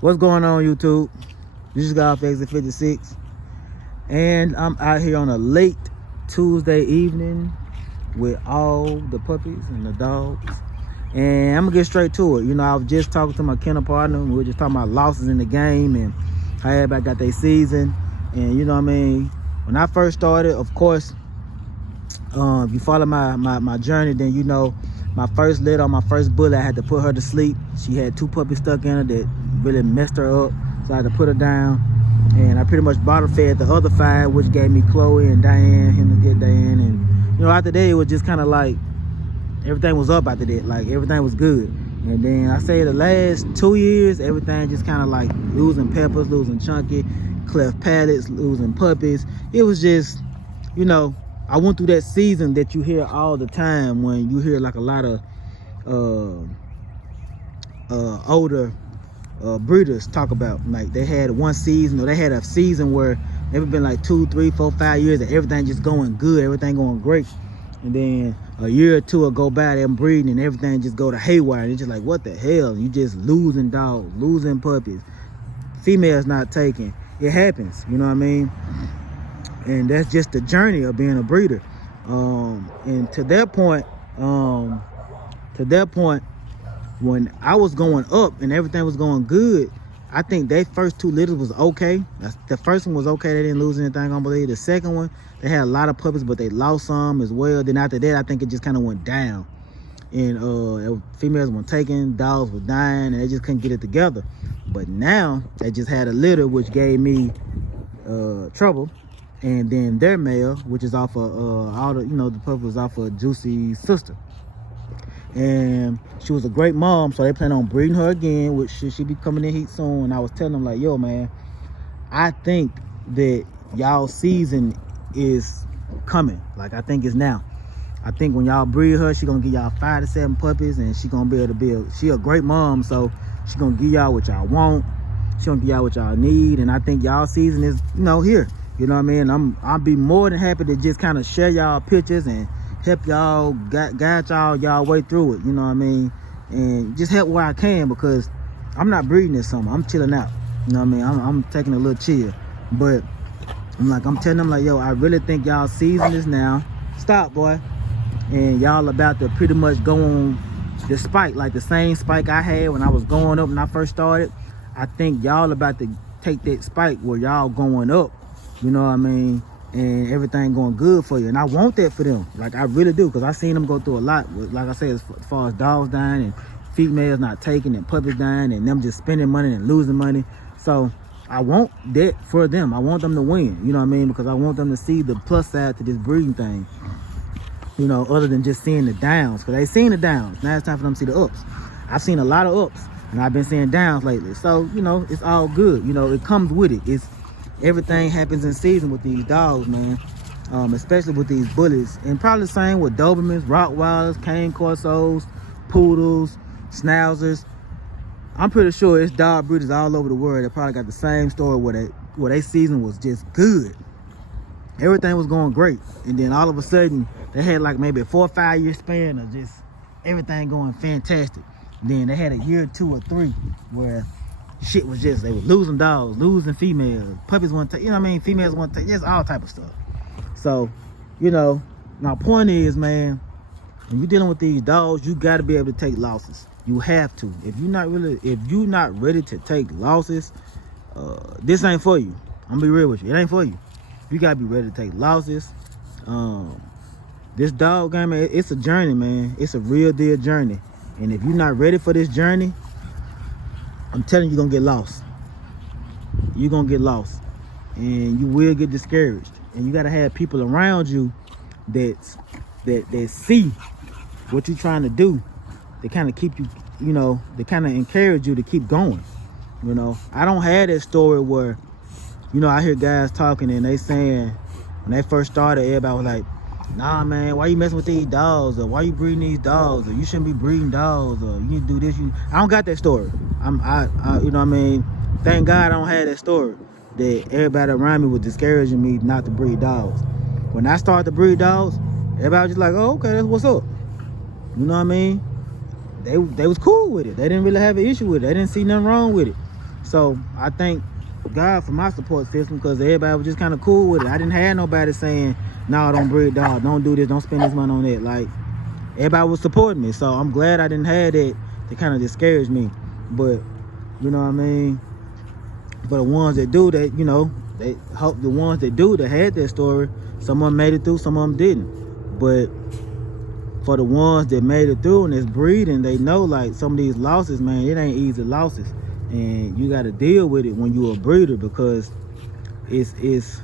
What's going on, YouTube? This is Golf Exit 56, and I'm out here on a late Tuesday evening with all the puppies and the dogs. And I'm gonna get straight to it. You know, I was just talking to my kennel partner. We were just talking about losses in the game and how everybody got their season. And you know what I mean? When I first started, of course, if you follow my journey, then you know my first litter on my first bullet, I had to put her to sleep. She had 2 puppies stuck in her that really messed her up, so I had to put her down. And I pretty much bottom fed the other 5, which gave me Chloe and Diane, him to get Diane. And you know, after that, it was just kind of like everything was up after that. Like everything was good. And then I say the last 2 years, everything just kind of like losing Peppers, losing Chunky, cleft palates, losing puppies. It was just, you know, I went through that season that you hear all the time when you hear like a lot of older breeders talk about, like they had one season, or they had a season where it's been like 2, 3, 4, 5 years that everything just going good, everything going great. And then a year or two will go by, them breeding, and everything just go to haywire. And it's just like, what the hell? You just losing dogs, losing puppies, females not taking. It happens, you know what I mean? And that's just the journey of being a breeder. And to that point, when I was going up and everything was going good, I think they first 2 litters was okay. The first one was okay. They didn't lose anything, I believe. The second one, they had a lot of puppies, but they lost some as well. Then after that, I think it just kind of went down. And females were taken, dogs were dying, and they just couldn't get it together. But now, they just had a litter, which gave me trouble. And then their male, which is off of all the, you know, the puppy was off of Juicy's sister. And she was a great mom, so they plan on breeding her again, which she be coming in heat soon. And I was telling them, like, yo, man, I think that y'all season is coming. Like, I think it's now. I think when y'all breed her, she gonna give y'all 5 to 7 puppies, and she gonna be able to build. She a great mom, so she gonna give y'all what y'all want. She gonna give y'all what y'all need, and I think y'all season is, you know, here. You know what I mean? I'll be more than happy to just kind of share y'all pictures and help y'all, guide y'all way through it. You know what I mean? And just help where I can, because I'm not breeding this summer. I'm chilling out. You know what I mean? I'm taking a little chill. But I'm telling them, like, yo, I really think y'all season is now. Stop, boy. And y'all about to pretty much go on the spike, like the same spike I had when I was going up when I first started. I think y'all about to take that spike where y'all going up. You know what I mean? And everything going good for you. And I want that for them. Like, I really do, because I seen them go through a lot. Like I said, as far as dogs dying and females not taking and puppies dying and them just spending money and losing money. So I want that for them. I want them to win. You know what I mean? Because I want them to see the plus side to this breeding thing. You know, other than just seeing the downs. Because they seen the downs. Now it's time for them to see the ups. I've seen a lot of ups, and I've been seeing downs lately. So, you know, it's all good. You know, it comes with it. Everything happens in season with these dogs, man. Especially with these bullies. And probably the same with Dobermans, Rottweilers, Cane Corsos, Poodles, Schnauzers. I'm pretty sure it's dog breeders all over the world that probably got the same story where their season was just good. Everything was going great. And then all of a sudden, they had like maybe a 4 or 5 year span of just everything going fantastic. Then they had a year, 2 or 3 where shit was just, they were losing dogs, losing females, puppies want to take, you know what I mean, females want to take, just all type of stuff. So, you know, my point is, man, when you're dealing with these dogs, you got to be able to take losses. You have to. If you're not ready to take losses, this ain't for you. I'm gonna be real with you. It ain't for you. You got to be ready to take losses. This dog game, man, it's a journey, man. It's a real deal journey. And if you're not ready for this journey, I'm telling you, you're gonna get lost. You're gonna get lost, and you will get discouraged. And you gotta have people around you that see what you're trying to do. They kind of keep you, you know, they kind of encourage you to keep going. You know, I don't have that story where, you know, I hear guys talking and they saying when they first started, everybody was like, nah, man, why you messing with these dogs? Or why you breeding these dogs? Or you shouldn't be breeding dogs. Or you need to do this. I don't got that story. I you know what I mean? Thank God I don't have that story. That everybody around me was discouraging me not to breed dogs. When I started to breed dogs, everybody was just like, oh, okay, that's what's up. You know what I mean? They was cool with it. They didn't really have an issue with it. They didn't see nothing wrong with it. So I thank God for my support system, because everybody was just kind of cool with it. I didn't have nobody saying, no, don't breed dog, don't do this, don't spend this money on that. Like, everybody was supporting me. So I'm glad I didn't have that to kind of discourage me. But, you know what I mean? For the ones that do that, you know, they hope the ones that do that had that story, some of them made it through, some of them didn't. But for the ones that made it through and it's breeding, they know like some of these losses, man, it ain't easy losses. And you got to deal with it when you're a breeder, because it's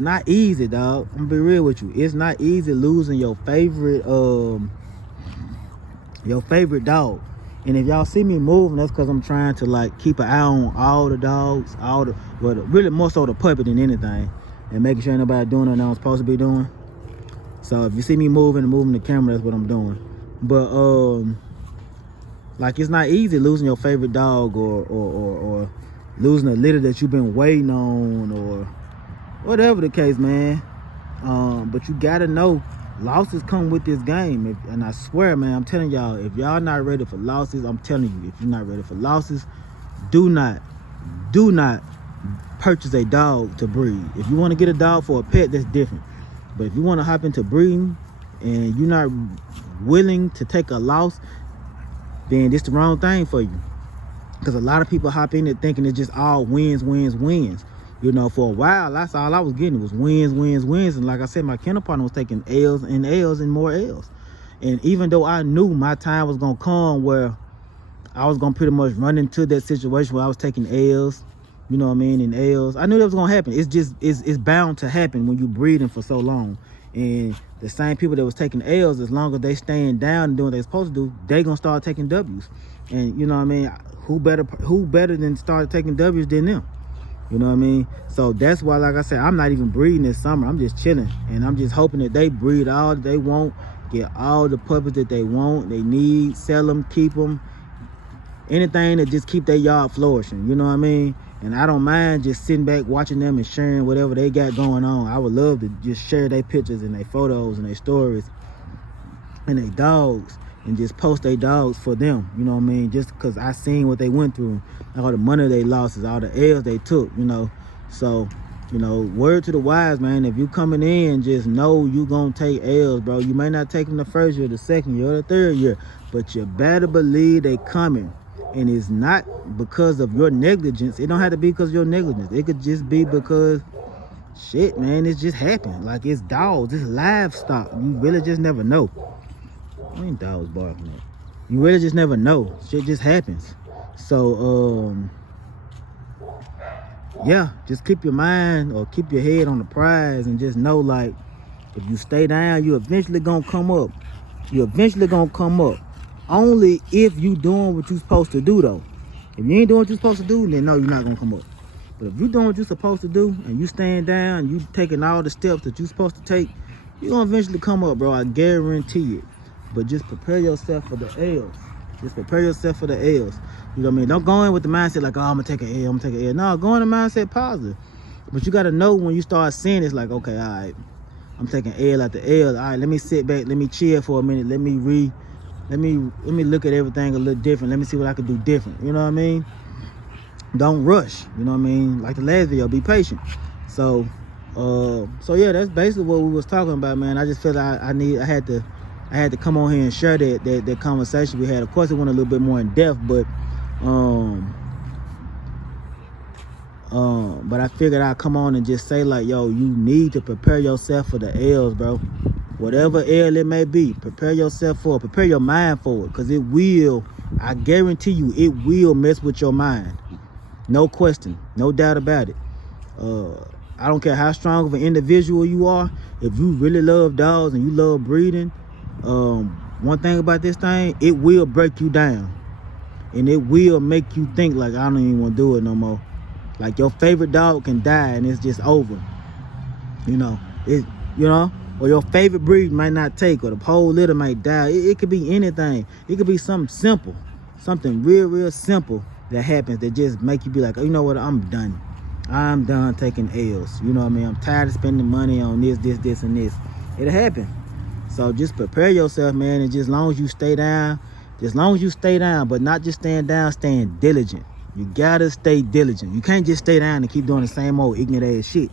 not easy, dog. I'm gonna be real with you. It's not easy losing your favorite dog. And if y'all see me moving, that's because I'm trying to like keep an eye on all the dogs, really more so the puppy than anything, and making sure ain't nobody doing what I'm supposed to be doing. So if you see me moving the camera, that's what I'm doing. But like, it's not easy losing your favorite dog, or losing a litter that you've been waiting on, or whatever the case, man. But you gotta know, losses come with this game. And I swear, man, I'm telling y'all, if y'all not ready for losses, I'm telling you, if you're not ready for losses, do not purchase a dog to breed. If you want to get a dog for a pet, that's different. But if you want to hop into breeding and you're not willing to take a loss, then it's the wrong thing for you. Because a lot of people hop in there thinking it's just all wins. You know, for a while, that's all I was getting, was wins. And like I said, my kennel partner was taking L's and more L's. And even though I knew my time was going to come where I was going to pretty much run into that situation where I was taking L's, you know what I mean, and L's, I knew that was going to happen. It's bound to happen when you're breeding for so long. And the same people that was taking L's, as long as they staying down and doing what they're supposed to do, they going to start taking W's. And, you know what I mean, who better than start taking W's than them? You know what I mean? So that's why, like I said, I'm not even breeding this summer. I'm just chilling. And I'm just hoping that they breed all that they want, get all the puppies that they want, they need, sell them, keep them. Anything that just keep their yard flourishing, you know what I mean? And I don't mind just sitting back, watching them and sharing whatever they got going on. I would love to just share their pictures and their photos and their stories and their dogs, and just post their dogs for them, you know what I mean? Just because I seen what they went through, all the money they lost, all the L's they took, you know? So, you know, word to the wise, man, if you coming in, just know you gonna take L's, bro. You may not take them the first year, the second year, or the third year, but you better believe they coming. And it's not because of your negligence. It don't have to be because of your negligence. It could just be because, shit, man, it just happened. Like, it's dogs, it's livestock. You really just never know. I ain't dogs barking at. You really just never know. Shit just happens. So, yeah, just keep your mind or keep your head on the prize, and just know, like, if you stay down, you eventually gonna come up. You eventually gonna come up. Only if you doing what you supposed to do, though. If you ain't doing what you're supposed to do, then no, you're not gonna come up. But if you doing what you're supposed to do, and you staying down, you taking all the steps that you're supposed to take, you're gonna eventually come up, bro. I guarantee it. But just prepare yourself for the L's. Just prepare yourself for the L's. You know what I mean? Don't go in with the mindset like, oh, I'm gonna take an L, I'm gonna take an L. No, go in the mindset positive. But you gotta know when you start seeing it's like, okay, all right, I'm taking L after L. All right, let me sit back, let me chill for a minute, let me look at everything a little different. Let me see what I can do different. You know what I mean? Don't rush. You know what I mean? Like the last video, be patient. So yeah, that's basically what we was talking about, man. I just felt like I had to come on here and share that conversation we had. Of course, it went a little bit more in depth, but I figured I'd come on and just say, like, yo, you need to prepare yourself for the L's, bro. Whatever L it may be, prepare yourself for it. Prepare your mind for it, because it will, I guarantee you, it will mess with your mind. No question, no doubt about it. I don't care how strong of an individual you are. If you really love dogs and you love breeding, one thing about this thing, it will break you down. And it will make you think like, I don't even want to do it no more. Like, your favorite dog can die and it's just over. You know, or your favorite breed might not take, or the whole litter might die. It could be anything. It could be something simple, something real simple that happens that just make you be like, oh, you know what, I'm done. I'm done taking L's. You know what I mean? I'm tired of spending money on this, and this. It'll happen. So just prepare yourself, man, and just as long as you stay down, but not just staying down, staying diligent. You gotta stay diligent. You can't just stay down and keep doing the same old ignorant ass shit.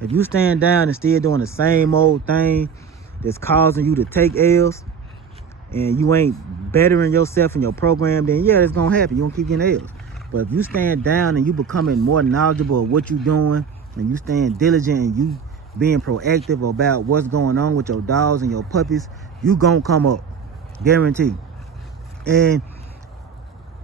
If you stand down and still doing the same old thing that's causing you to take L's, and you ain't bettering yourself in your program, then yeah, it's gonna happen. You gonna keep getting L's. But if you stand down and you becoming more knowledgeable of what you doing, and you staying diligent and you being proactive about what's going on with your dogs and your puppies, you gonna come up, guarantee. And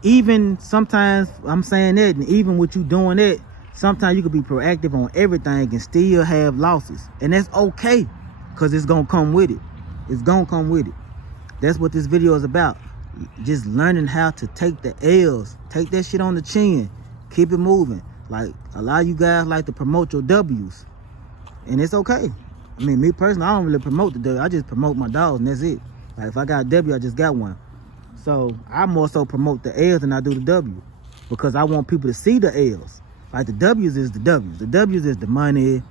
even sometimes, I'm saying that, and even with you doing that, sometimes you could be proactive on everything and still have losses, and that's okay, because it's gonna come with it. It's gonna come with it. That's what this video is about. Just learning how to take the L's, take that shit on the chin, keep it moving. Like, a lot of you guys like to promote your W's, and it's okay. I mean, me personally, I don't really promote the W. I just promote my dogs, and that's it. Like, if I got a W, I just got one. So I more so promote the L's than I do the W, because I want people to see the L's. Like, the W's is the W's. The W's is the money.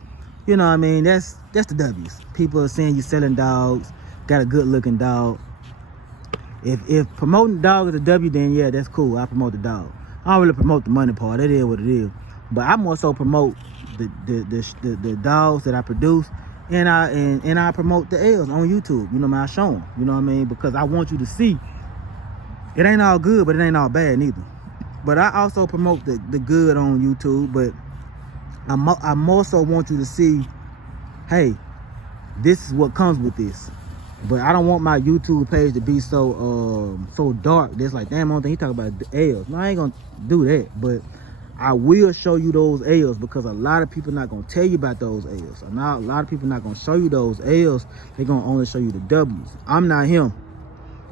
You know what I mean? That's the W's. People are seeing you selling dogs, got a good looking dog. If promoting the dog is a W, then yeah, that's cool. I promote the dog. I don't really promote the money part. It is what it is. But I more so promote the dogs that I produce, and I promote the L's on YouTube. You know what I mean? I show them. You know what I mean? Because I want you to see. It ain't all good, but it ain't all bad neither. But I also promote the good on YouTube, but I more so want you to see, hey, this is what comes with this. But I don't want my YouTube page to be so dark. That's like, damn, I don't think he talking about the L's. No, I ain't gonna do that. But I will show you those L's, because a lot of people not gonna tell you about those L's. A lot of people not gonna show you those L's. They're gonna only show you the W's. I'm not him.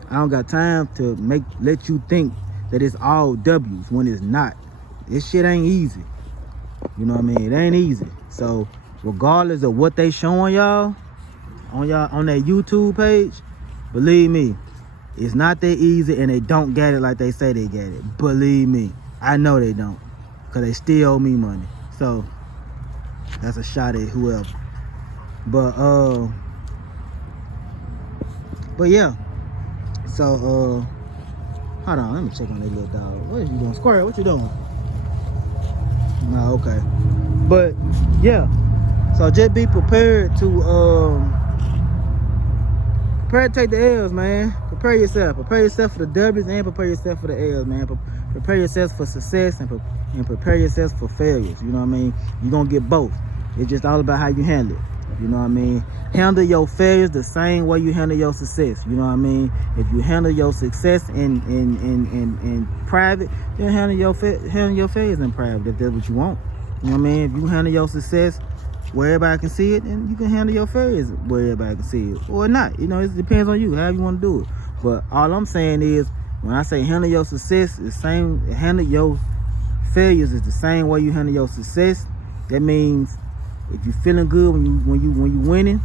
I don't got time to let you think that it's all W's when it's not. This shit ain't easy. You know what I mean? It ain't easy. So regardless of what they showing y'all on their YouTube page, believe me, it's not that easy, and they don't get it like they say they get it. Believe me, I know they don't, because they still owe me money. So that's a shot at whoever. But yeah. So, hold on, let me check on that little dog. What are you doing? Squirrel, what you doing? No, okay. But, yeah. So, just be prepared to take the L's, man. Prepare yourself. Prepare yourself for the W's and prepare yourself for the L's, man. Prepare yourself for success and prepare yourself for failures. You know what I mean? You're going to get both. It's just all about how you handle it. You know what I mean? Handle your failures the same way you handle your success. You know what I mean? If you handle your success in private, then handle your failures in private, if that's what you want. You know what I mean? If you handle your success where everybody can see it, then you can handle your failures where everybody can see it, or not. You know, it depends on you, however you want to do it. But all I'm saying is, when I say handle your success, the same. Handle your failures is the same way you handle your success. That means, if you're feeling good when you winning,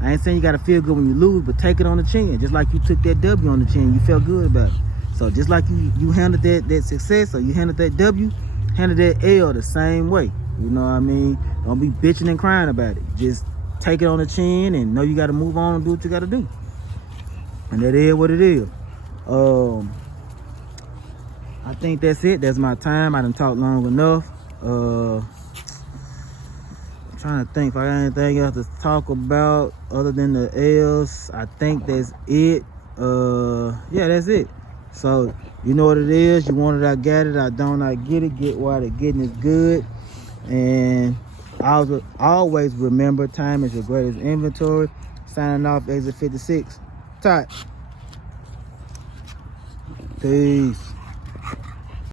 I ain't saying you gotta feel good when you lose, but take it on the chin. Just like you took that W on the chin, you felt good about it. So just like you handled that success, or you handled that W, handle that L the same way. You know what I mean? Don't be bitching and crying about it. Just take it on the chin and know you gotta move on and do what you gotta do. And that is what it is. I think that's it. That's my time. I done talked long enough. Trying to think if I got anything else to talk about other than the L's. I think that's it. Yeah, that's it. So you know what it is. You want it, I got it. I don't, I get it. Get while the getting is good. And always remember, time is your greatest inventory. Signing off, Exit 56. Tight. Peace.